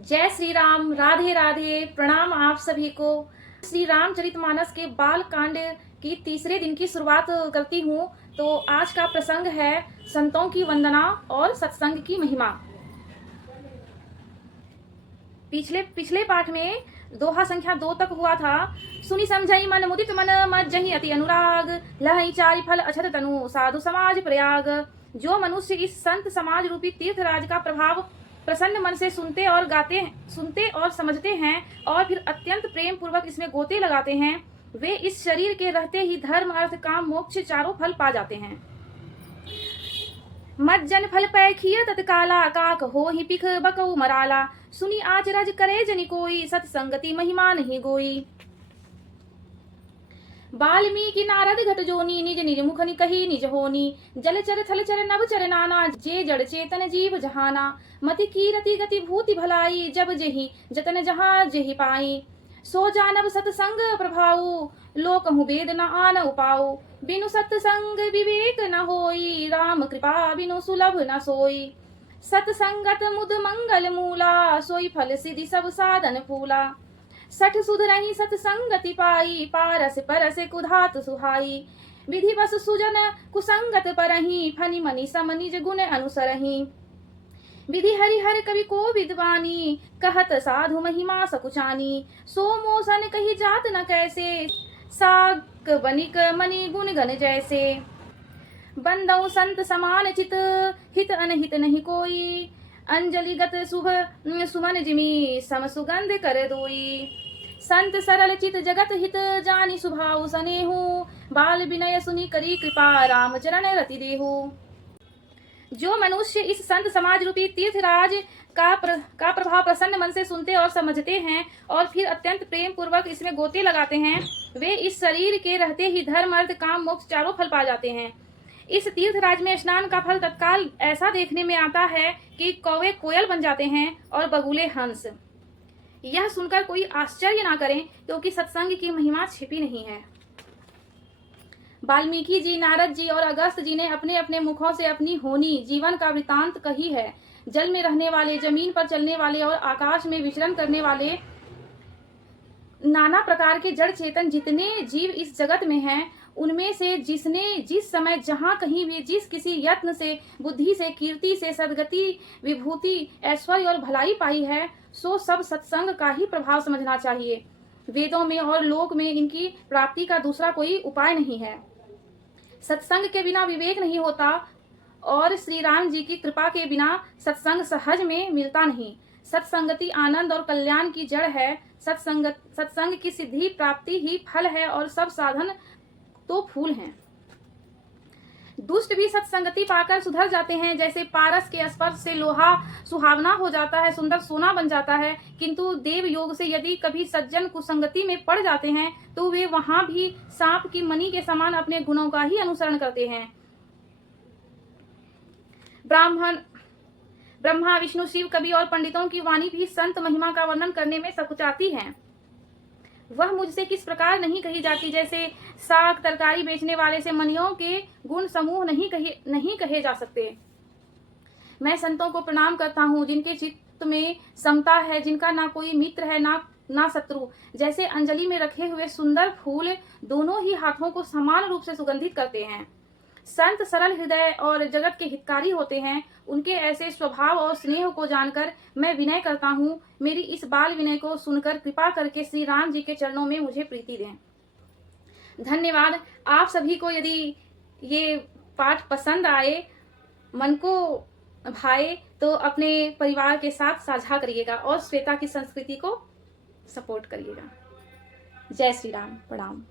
जय श्री राम, राधे राधे, प्रणाम आप सभी को। श्री रामचरितमानस के बाल कांड की तीसरे दिन की शुरुआत करती हूँ। तो आज का प्रसंग है संतों की वंदना और सत्संग की महिमा। पिछले पाठ में दोहा संख्या 2 तक हुआ था। सुनी समझई मन मुदित मन मज्जहि अति अनुराग, लहई चारि फल अछत तनु साधु समाज प्रयाग। जो मनुष्य इस संत समाज रूपी तीर्थराज का प्रभाव प्रसन्न मन से सुनते और समझते हैं और फिर अत्यंत प्रेम पूर्वक इसमें गोते लगाते हैं, वे इस शरीर के रहते ही धर्म अर्थ काम मोक्ष चारों फल पा जाते हैं। मज्जन फल पैखिय तत्काला, काक हो ही पिख बकऊ मराला। सुनी आचरज करे जनि कोई, सत्संगति महिमा नहीं गोई। वाल्मीकि नारद घट जोनी, निज निज मुख कही निज होनी। जलचर थलचर नभचर नाना, जे जड़ चेतन जीव जहाना। मति कीरति गति भूति भलाई, जब जेहि जतन जहाँ जेहि पाई। सो जानब सतसंग प्रभाऊ, लोकहु वेद न आन उपाऊ। बिनु सत्संग विवेक न होई, राम कृपा बिनु सुलभ न सोई। सत्संगत मुद मंगल मूला, सोई फल सिद्धि सब साधन फूला। सठ सुध रही सत्संगति पाई, पारस परस कुधात सुहाई। विधि बस सुजन कुसंगत परही, फनि मनि सम निज गुण अनुसरही। विधि हरिहर कवि को विद्वानी, कहत साधु महिमा सकुचानी। सो मोसन कही जात न कैसे, साक बनिक मनि गुण गण जैसे। बंदौ संत समान चित, हित अनहित नहीं कोई। अंजलि गत शुभ सुमन जिमि, सम सुगंध कर दोई। संत सरल चित जगत हित, जानी सुभाऊ सनेहु। बाल विनय सुनी करी कृपा, राम चरण रति देहु। जो मनुष्य इस संत समाज रूपी तीर्थराज का प्रभाव प्रसन्न मन से सुनते और समझते हैं और फिर अत्यंत प्रेम पूर्वक इसमें गोते लगाते हैं, वे इस शरीर के रहते ही धर्म अर्थ काम मोक्ष चारों फल पा जाते हैं। इस तीर्थराज में स्नान का फल तत्काल ऐसा देखने में आता है कि कौवे कोयल बन जाते हैं और बगुले हंस। यह सुनकर कोई आश्चर्य ना करें, क्योंकि सत्संग की महिमा छिपी नहीं है। वाल्मीकि जी, नारद जी और अगस्त्य जी ने अपने अपने मुखों से अपनी होनी जीवन का वृतांत कही है। जल में रहने वाले, जमीन पर चलने वाले और आकाश में विचरण करने वाले नाना प्रकार के जड़ चेतन जितने जीव इस जगत में हैं, उनमें से जिसने जिस समय जहाँ कहीं भी जिस किसी यत्न से, बुद्धि से, कीर्ति से सद्गति, विभूति, ऐश्वर्य और भलाई पाई है, सो सब सत्संग का ही प्रभाव समझना चाहिए। वेदों में और लोक में इनकी प्राप्ति का दूसरा कोई उपाय नहीं है। सत्संग के बिना विवेक नहीं होता और श्री राम जी की कृपा के बिना सत्संग सहज में मिलता नहीं। सत्संगति आनंद और कल्याण की जड़ है। सत्संग की सिद्धि प्राप्ति ही फल है और सब साधन तो फूल हैं। दुष्ट भी सत्संगति पाकर सुधर जाते हैं। जैसे पारस के स्पर्श से लोहा सुहावना हो जाता है, सुंदर सोना बन जाता है, किंतु देव योग से यदि कभी सज्जन कुसंगति में पड़ जाते हैं तो वे वहां भी सांप की मणि के समान अपने गुणों का ही अनुसरण करते हैं। ब्रह्मा, विष्णु, शिव, कवि और पंडितों की वाणी भी संत महिमा का वर्णन करने में सकुचाती है। वह मुझसे किस प्रकार नहीं कही जाती, जैसे साग तरकारी बेचने वाले से मनियों के गुण समूह नहीं कहे जा सकते। मैं संतों को प्रणाम करता हूँ, जिनके चित्त में समता है, जिनका ना कोई मित्र है ना शत्रु। जैसे अंजलि में रखे हुए सुंदर फूल दोनों ही हाथों को समान रूप से सुगंधित करते हैं। संत सरल हृदय और जगत के हितकारी होते हैं। उनके ऐसे स्वभाव और स्नेह को जानकर मैं विनय करता हूँ। मेरी इस बाल विनय को सुनकर कृपा करके श्री राम जी के चरणों में मुझे प्रीति दें। धन्यवाद। आप सभी को यदि ये पाठ पसंद आए, मन को भाए, तो अपने परिवार के साथ साझा करिएगा और श्वेता की संस्कृति को सपोर्ट करिएगा। जय श्री राम। प्रणाम।